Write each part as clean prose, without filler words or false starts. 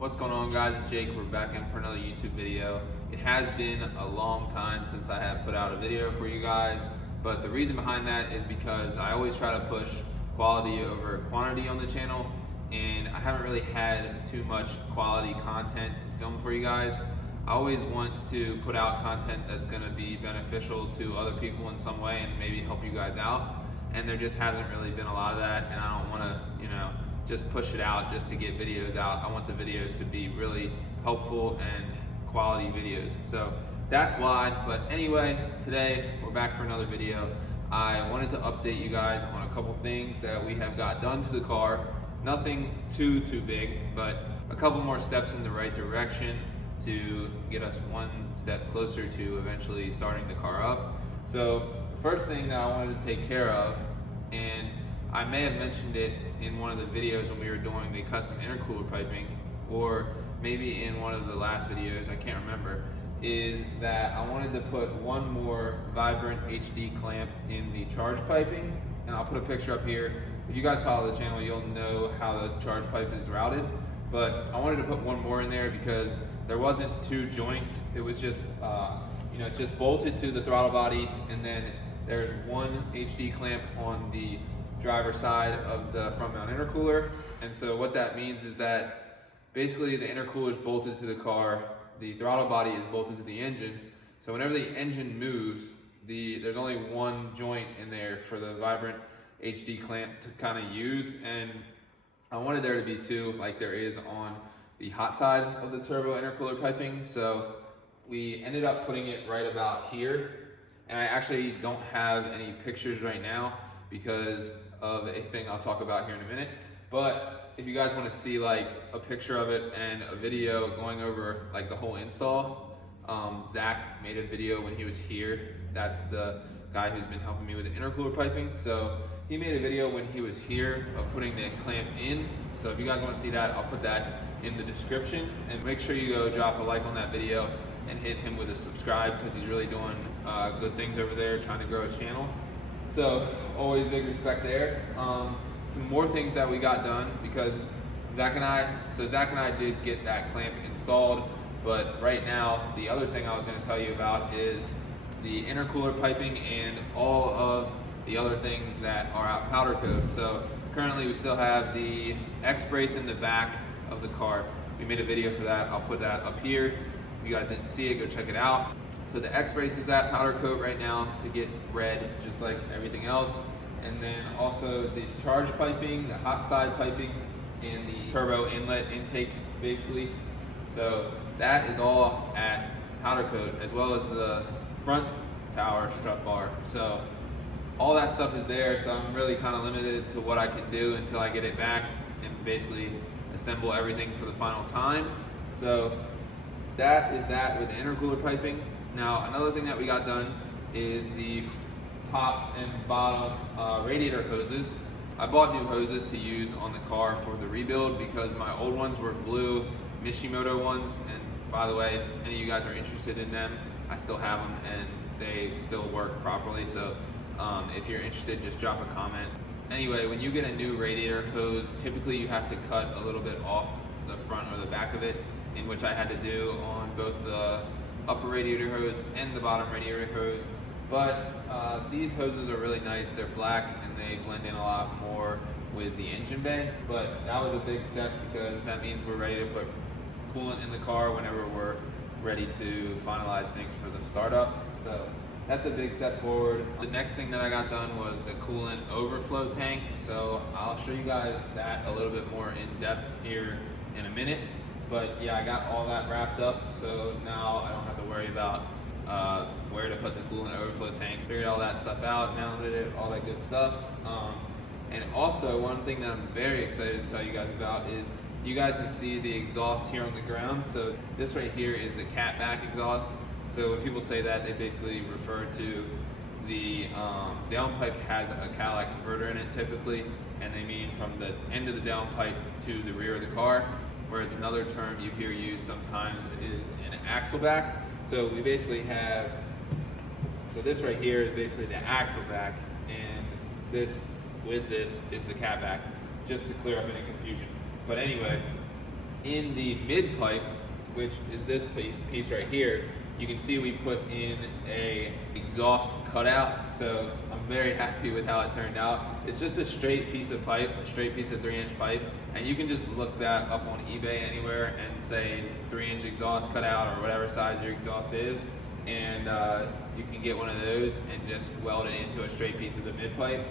What's going on, guys? It's Jake. We're back in for another YouTube video. It has been a long time since I have put out a video for you guys, but the reason behind that is because I always try to push quality over quantity on the channel, and I haven't really had too much quality content to film for you guys. I always want to put out content that's going to be beneficial to other people in some way and maybe help you guys out, and there just hasn't really been a lot of that, and I don't want to, just push it out just to get videos out. I want the videos to be really helpful and quality videos. So that's why. But anyway, today we're back for another video. I wanted to update you guys on a couple things that we have got done to the car. Nothing too big, but a couple more steps in the right direction to get us one step closer to eventually starting the car up. So the first thing that I wanted to take care of, and I may have mentioned it in one of the videos when we were doing the custom intercooler piping, or maybe in one of the last videos, I can't remember, is that I wanted to put one more Vibrant HD clamp in the charge piping, and I'll put a picture up here. If you guys follow the channel, you'll know how the charge pipe is routed, but I wanted to put one more in there because there wasn't two joints. It was just, it's just bolted to the throttle body, and then there's one HD clamp on the driver side of the front mount intercooler. And so what that means is that basically the intercooler is bolted to the car, the throttle body is bolted to the engine. So whenever the engine moves, there's only one joint in there for the Vibrant HD clamp to kind of use. And I wanted there to be two, like there is on the hot side of the turbo intercooler piping. So we ended up putting it right about here. And I actually don't have any pictures right now because of a thing I'll talk about here in a minute. But if you guys want to see like a picture of it and a video going over like the whole install, Zach made a video when he was here. That's the guy who's been helping me with the intercooler piping. So he made a video when he was here of putting the clamp in. So if you guys want to see that, I'll put that in the description, and make sure you go drop a like on that video and hit him with a subscribe, because he's really doing good things over there trying to grow his channel. So always big respect there. Some more things that we got done, because Zach and I did get that clamp installed, but right now the other thing I was going to tell you about is the intercooler piping and all of the other things that are out powder coat. So currently we still have the X-brace in the back of the car. We made a video for that. I'll put that up here. If you guys didn't see it, go check it out. So the X-brace is at powder coat right now to get red, just like everything else. And then also the charge piping, the hot side piping, and the turbo inlet intake, basically. So that is all at powder coat, as well as the front tower strut bar. So all that stuff is there, so I'm really kind of limited to what I can do until I get it back and basically assemble everything for the final time. So that is that with the intercooler piping. Now, another thing that we got done is the top and bottom radiator hoses. I bought new hoses to use on the car for the rebuild because my old ones were blue Mishimoto ones, and by the way, if any of you guys are interested in them, I still have them and they still work properly. So if you're interested, just drop a comment. Anyway, when you get a new radiator hose, typically you have to cut a little bit off the front or the back of it, in which I had to do on both the upper radiator hose and the bottom radiator hose. But these hoses are really nice. They're black and they blend in a lot more with the engine bay. But that was a big step because that means we're ready to put coolant in the car whenever we're ready to finalize things for the startup. So that's a big step forward. The next thing that I got done was the coolant overflow tank. So I'll show you guys that a little bit more in depth here in a minute. But yeah, I got all that wrapped up, so now I don't have to worry about where to put the coolant overflow tank. Figured all that stuff out, mounted it, all that good stuff. And also, one thing that I'm very excited to tell you guys about is you guys can see the exhaust here on the ground. So this right here is the catback exhaust. So when people say that, they basically refer to the downpipe has a Cadillac converter in it typically, and they mean from the end of the downpipe to the rear of the car. Whereas another term you hear used sometimes is an axle back. So we basically have, so this right here is basically the axle back, and this with this is the catback, just to clear up any confusion. But anyway, in the mid pipe, which is this piece right here, you can see we put in a exhaust cutout. So I'm very happy with how it turned out. It's just a straight piece of pipe, a straight piece of 3-inch pipe, and you can just look that up on eBay anywhere and say 3-inch exhaust cutout or whatever size your exhaust is, and you can get one of those and just weld it into a straight piece of the mid pipe.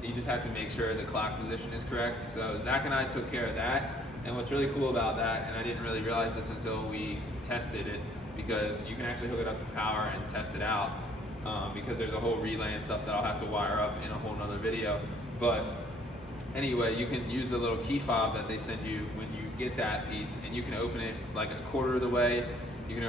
You just have to make sure the clock position is correct. So Zach and I took care of that. And what's really cool about that, and I didn't really realize this until we tested it, because you can actually hook it up to power and test it out, because there's a whole relay and stuff that I'll have to wire up in a whole nother video. But anyway, you can use the little key fob that they send you when you get that piece, and you can open it like a quarter of the way. You can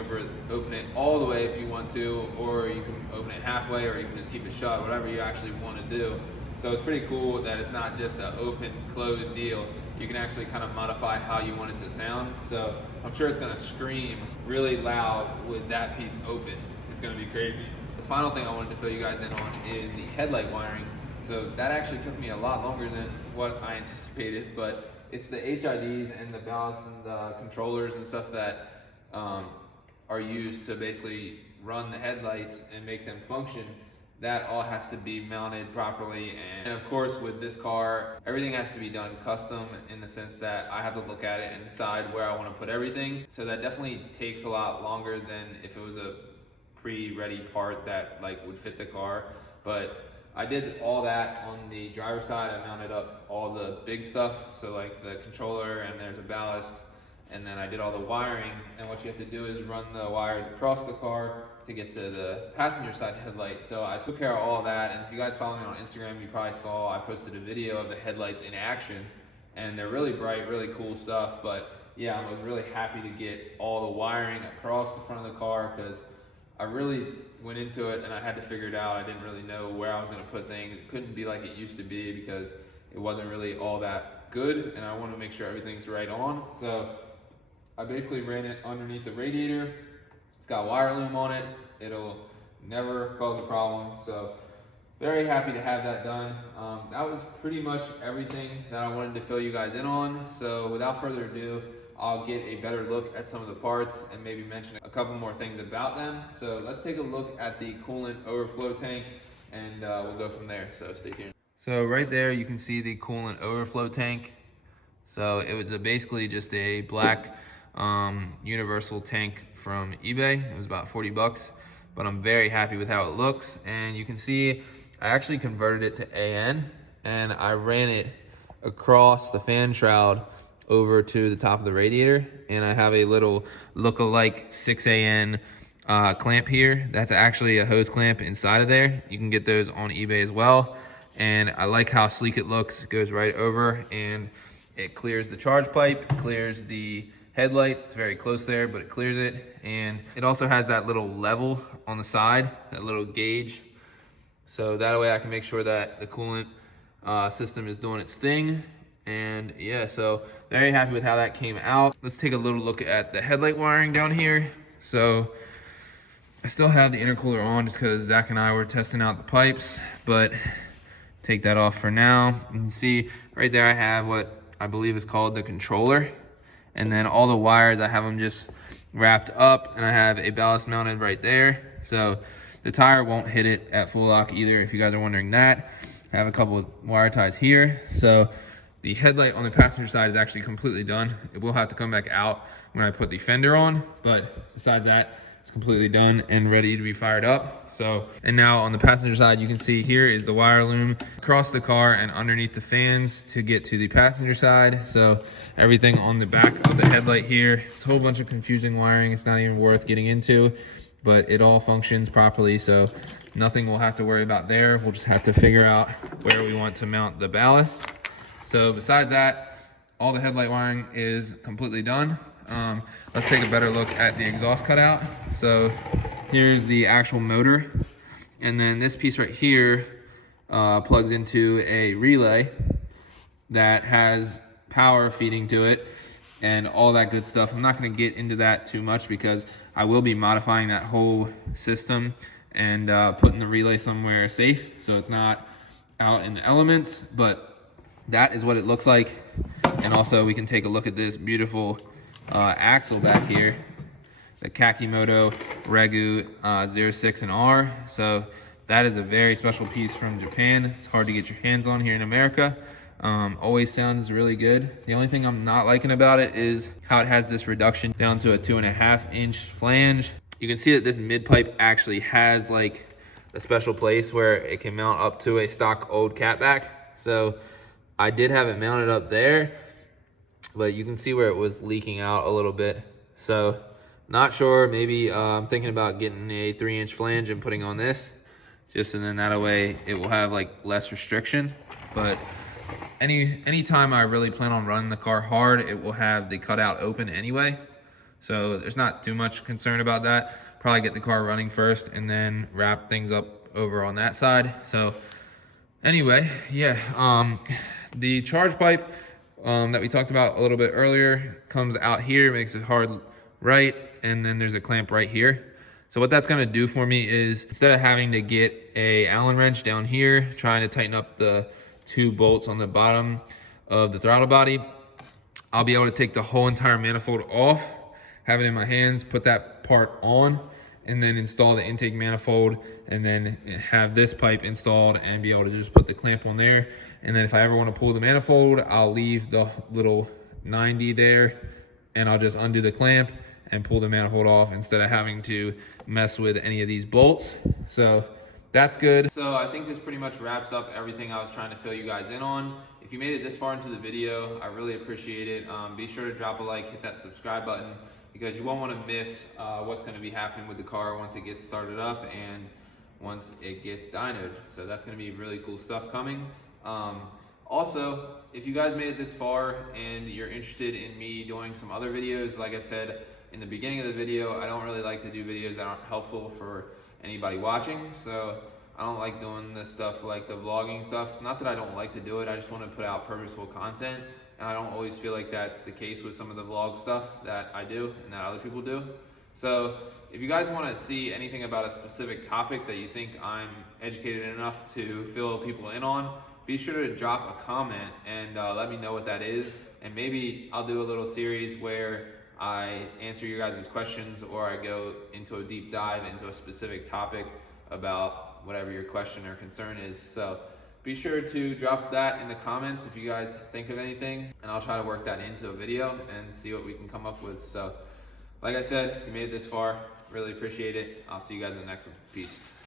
open it all the way if you want to, or you can open it halfway, or you can just keep it shut, whatever you actually want to do. So it's pretty cool that it's not just an open, closed deal. You can actually kind of modify how you want it to sound. So I'm sure it's gonna scream really loud with that piece open. It's gonna be crazy. The final thing I wanted to fill you guys in on is the headlight wiring. So that actually took me a lot longer than what I anticipated, but it's the HIDs and the ballast and the controllers and stuff that are used to basically run the headlights and make them function. That all has to be mounted properly, and of course with this car everything has to be done custom, in the sense that I have to look at it and decide where I want to put everything. So that definitely takes a lot longer than if it was a pre-ready part that like would fit the car. But I did all that on the driver's side. I mounted up all the big stuff, so like the controller, and there's a ballast, and then I did all the wiring. And what you have to do is run the wires across the car to get to the passenger side headlight. So I took care of all of that, and if you guys follow me on Instagram, you probably saw I posted a video of the headlights in action, and they're really bright, really cool stuff. But yeah, I was really happy to get all the wiring across the front of the car, because I really went into it and I had to figure it out. I didn't really know where I was going to put things. It couldn't be like it used to be, because it wasn't really all that good, and I wanted to make sure everything's right on. So I basically ran it underneath the radiator. It's got wire loom on it. It'll never cause a problem. So very happy to have that done. That was pretty much everything that I wanted to fill you guys in on. So without further ado, I'll get a better look at some of the parts and maybe mention a couple more things about them. So let's take a look at the coolant overflow tank, and we'll go from there. So stay tuned. So right there you can see the coolant overflow tank. So it was basically just a black universal tank from eBay. It was about 40 bucks, but I'm very happy with how it looks. And you can see I actually converted it to AN, and I ran it across the fan shroud over to the top of the radiator, and I have a little look-alike 6AN clamp here. That's actually a hose clamp inside of there. You can get those on eBay as well, and I like how sleek it looks. It goes right over, and it clears the charge pipe, clears the headlight. It's very close there, but it clears it. And it also has that little level on the side, that little gauge. So that way I can make sure that the coolant system is doing its thing. And yeah, so very happy with how that came out. Let's take a little look at the headlight wiring down here. So I still have the intercooler on just because Zach and I were testing out the pipes, but take that off for now. You can see right there I have what I believe is called the controller. And then all the wires, I have them just wrapped up, and I have a ballast mounted right there. So the tire won't hit it at full lock either, if you guys are wondering that. I have a couple of wire ties here. So the headlight on the passenger side is actually completely done. It will have to come back out when I put the fender on, but besides that, it's completely done and ready to be fired up. So, and now on the passenger side, you can see here is the wire loom across the car and underneath the fans to get to the passenger side. So everything on the back of the headlight here, it's a whole bunch of confusing wiring. It's not even worth getting into, but it all functions properly. So nothing we'll have to worry about there. We'll just have to figure out where we want to mount the ballast. So besides that, all the headlight wiring is completely done. Let's take a better look at the exhaust cutout. So here's the actual motor, and then this piece right here plugs into a relay that has power feeding to it and all that good stuff. I'm not going to get into that too much because I will be modifying that whole system and putting the relay somewhere safe so it's not out in the elements, but that is what it looks like. And also we can take a look at this beautiful axle back here, the Kakimoto Regu 06 and R. So that is a very special piece from Japan. It's hard to get your hands on here in America. Always sounds really good. The only thing I'm not liking about it is how it has this reduction down to a 2.5-inch flange. You can see that this mid pipe actually has like a special place where it can mount up to a stock old catback. So I did have it mounted up there, but you can see where it was leaking out a little bit. So not sure, maybe I'm thinking about getting a 3-inch flange and putting on this, just and then that way it will have like less restriction. But anytime I really plan on running the car hard, it will have the cutout open anyway. So there's not too much concern about that. Probably get the car running first and then wrap things up over on that side. So anyway, yeah, the charge pipe that we talked about a little bit earlier comes out here, makes it hard right, and then there's a clamp right here. So what that's gonna do for me is, instead of having to get a Allen wrench down here, trying to tighten up the 2 bolts on the bottom of the throttle body, I'll be able to take the whole entire manifold off, have it in my hands, put that part on, and then install the intake manifold, and then have this pipe installed and be able to just put the clamp on there. And then if I ever want to pull the manifold, I'll leave the little 90 there and I'll just undo the clamp and pull the manifold off instead of having to mess with any of these bolts. So that's good. So I think this pretty much wraps up everything I was trying to fill you guys in on. If you made it this far into the video, I really appreciate it. Be sure to drop a like, hit that subscribe button, because you won't want to miss what's going to be happening with the car once it gets started up and once it gets dynoed. So that's going to be really cool stuff coming. Also, if you guys made it this far and you're interested in me doing some other videos, like I said in the beginning of the video, I don't really like to do videos that aren't helpful for anybody watching. So I don't like doing this stuff like the vlogging stuff. Not that I don't like to do it, I just want to put out purposeful content. And I don't always feel like that's the case with some of the vlog stuff that I do and that other people do. So if you guys want to see anything about a specific topic that you think I'm educated enough to fill people in on, be sure to drop a comment and let me know what that is. And maybe I'll do a little series where I answer your guys' questions, or I go into a deep dive into a specific topic about whatever your question or concern is. So be sure to drop that in the comments if you guys think of anything, and I'll try to work that into a video and see what we can come up with. So like I said, if you made it this far, really appreciate it. I'll see you guys in the next one. Peace.